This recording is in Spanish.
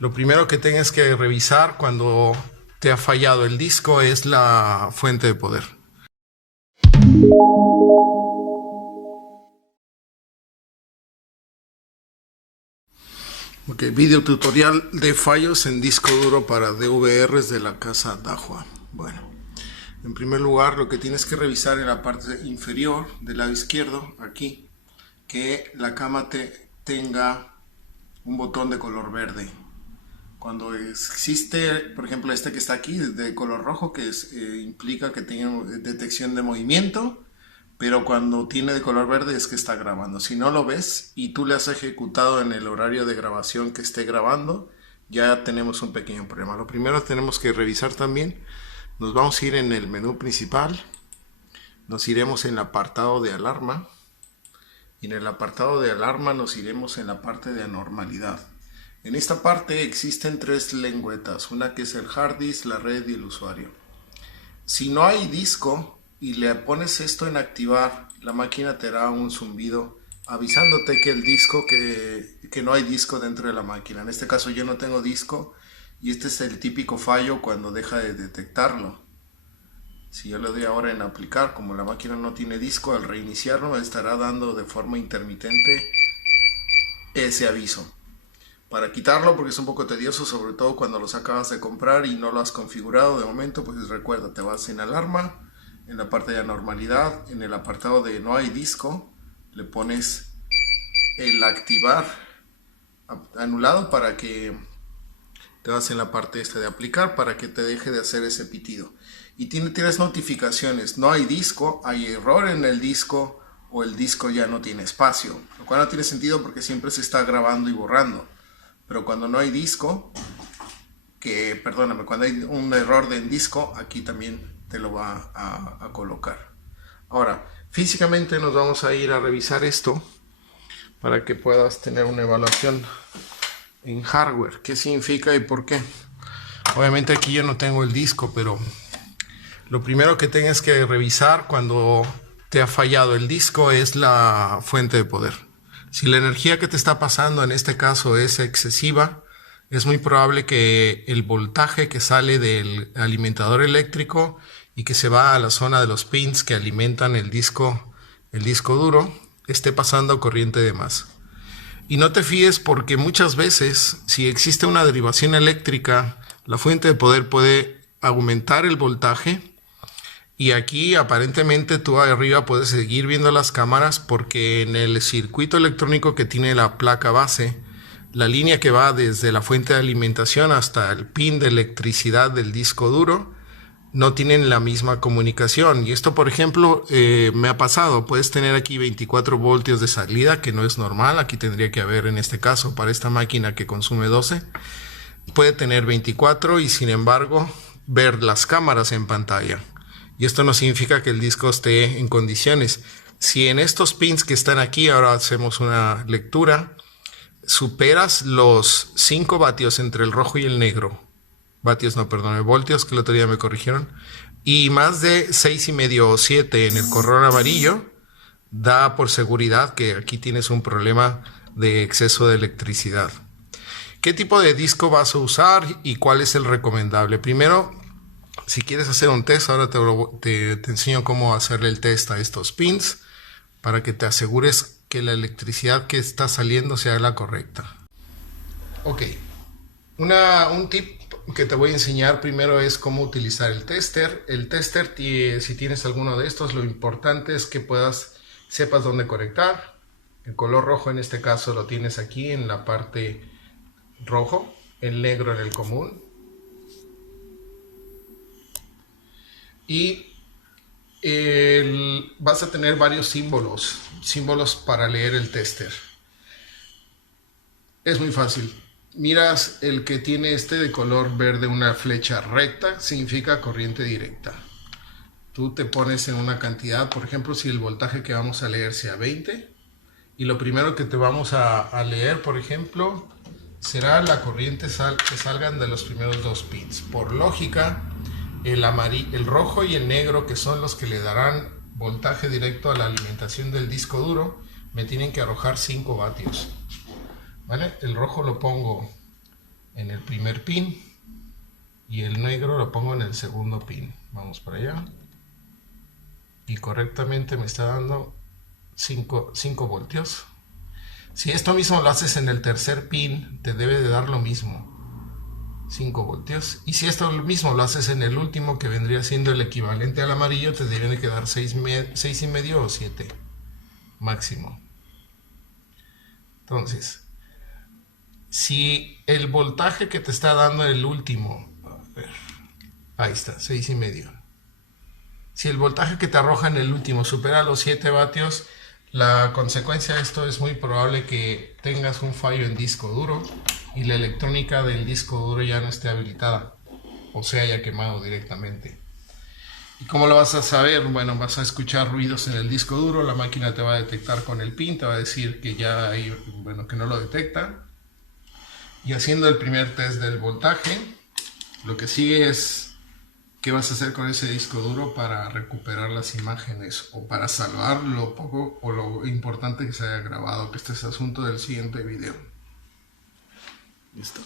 Lo primero que tienes que revisar cuando te ha fallado el disco es la fuente de poder. Ok, video tutorial de fallos en disco duro para DVRs de la casa Dahua. Bueno, en primer lugar lo que tienes que revisar en la parte inferior del lado izquierdo, aquí, que la cama tenga un botón de color verde. Cuando existe, por ejemplo, este que está aquí, de color rojo, que implica que tiene detección de movimiento, pero cuando tiene de color verde es que está grabando. Si no lo ves y tú le has ejecutado en el horario de grabación que esté grabando, ya tenemos un pequeño problema. Lo primero tenemos que revisar también, nos vamos a ir en el menú principal, nos iremos en el apartado de alarma, y en el apartado de alarma nos iremos en la parte de anormalidad. En esta parte existen tres lengüetas, una que es el hard disk, la red y el usuario. Si no hay disco y le pones esto en activar, la máquina te dará un zumbido avisándote que el disco, que no hay disco dentro de la máquina. En este caso yo no tengo disco y este es el típico fallo cuando deja de detectarlo. Si yo le doy ahora en aplicar, como la máquina no tiene disco, al reiniciarlo me estará dando de forma intermitente ese aviso. Para quitarlo, porque es un poco tedioso, sobre todo cuando los acabas de comprar y no lo has configurado de momento, pues recuerda, te vas en alarma, en la parte de anormalidad, en el apartado de no hay disco, le pones el activar anulado para que te vas en la parte esta de aplicar para que te deje de hacer ese pitido. Y tienes notificaciones, no hay disco, hay error en el disco o el disco ya no tiene espacio, lo cual no tiene sentido porque siempre se está grabando y borrando. Pero cuando no hay disco, cuando hay un error en disco, aquí también te lo va a colocar. Ahora, físicamente nos vamos a ir a revisar esto para que puedas tener una evaluación en hardware. ¿Qué significa y por qué? Obviamente aquí yo no tengo el disco, pero lo primero que tienes que revisar cuando te ha fallado el disco es la fuente de poder. Si la energía que te está pasando en este caso es excesiva, es muy probable que el voltaje que sale del alimentador eléctrico y que se va a la zona de los pins que alimentan el disco duro esté pasando corriente de más. Y no te fíes porque muchas veces, si existe una derivación eléctrica, la fuente de poder puede aumentar el voltaje. Y aquí aparentemente tú arriba puedes seguir viendo las cámaras porque en el circuito electrónico que tiene la placa base, la línea que va desde la fuente de alimentación hasta el pin de electricidad del disco duro no tienen la misma comunicación. Y esto, por ejemplo, me ha pasado. Puedes tener aquí 24 voltios de salida, que no es normal. Aquí tendría que haber, en este caso, para esta máquina que consume 12, puede tener 24 y sin embargo ver las cámaras en pantalla. Y esto no significa que el disco esté en condiciones. Si en estos pins que están aquí, ahora hacemos una lectura, superas los 5 vatios entre el rojo y el negro, voltios, que el otro día me corrigieron, y más de 6,5 o 7 en el corrón amarillo, da por seguridad que aquí tienes un problema de exceso de electricidad. ¿Qué tipo de disco vas a usar y cuál es el recomendable? Primero, si quieres hacer un test, ahora te enseño cómo hacerle el test a estos pins para que te asegures que la electricidad que está saliendo sea la correcta. Ok, un tip que te voy a enseñar primero es cómo utilizar el tester. El tester, si tienes alguno de estos, lo importante es que sepas dónde conectar. El color rojo en este caso lo tienes aquí en la parte rojo, el negro en el común. Y vas a tener varios símbolos para leer el tester. Es muy fácil. Miras el que tiene de color verde, una flecha recta, significa corriente directa. Tú te pones en una cantidad, por ejemplo, si el voltaje que vamos a leer sea 20, y lo primero que te vamos a leer, por ejemplo, será la corriente que salgan de los primeros 2 pins. Por lógica, el rojo y el negro, que son los que le darán voltaje directo a la alimentación del disco duro, me tienen que arrojar 5 vatios. ¿Vale? El rojo lo pongo en el primer pin y el negro lo pongo en el segundo pin. Vamos para allá y correctamente me está dando 5 voltios. Si esto mismo lo haces en el tercer pin, te debe de dar lo mismo, 5 voltios. Y si esto mismo lo haces en el último, que vendría siendo el equivalente al amarillo, te deben de quedar 6,5 o 7 máximo. Entonces, si el voltaje que te está dando el último, a ver, ahí está, 6,5. Si el voltaje que te arroja en el último supera los 7 vatios, la consecuencia de esto es muy probable que tengas un fallo en disco duro y la electrónica del disco duro ya no esté habilitada o se haya quemado directamente. ¿Y cómo lo vas a saber? Bueno, vas a escuchar ruidos en el disco duro, la máquina te va a detectar con el pin, te va a decir que ya hay, bueno, que no lo detecta. Y haciendo el primer test del voltaje, lo que sigue es qué vas a hacer con ese disco duro para recuperar las imágenes o para salvar lo poco o lo importante que se haya grabado, que este es el asunto del siguiente video. Listo.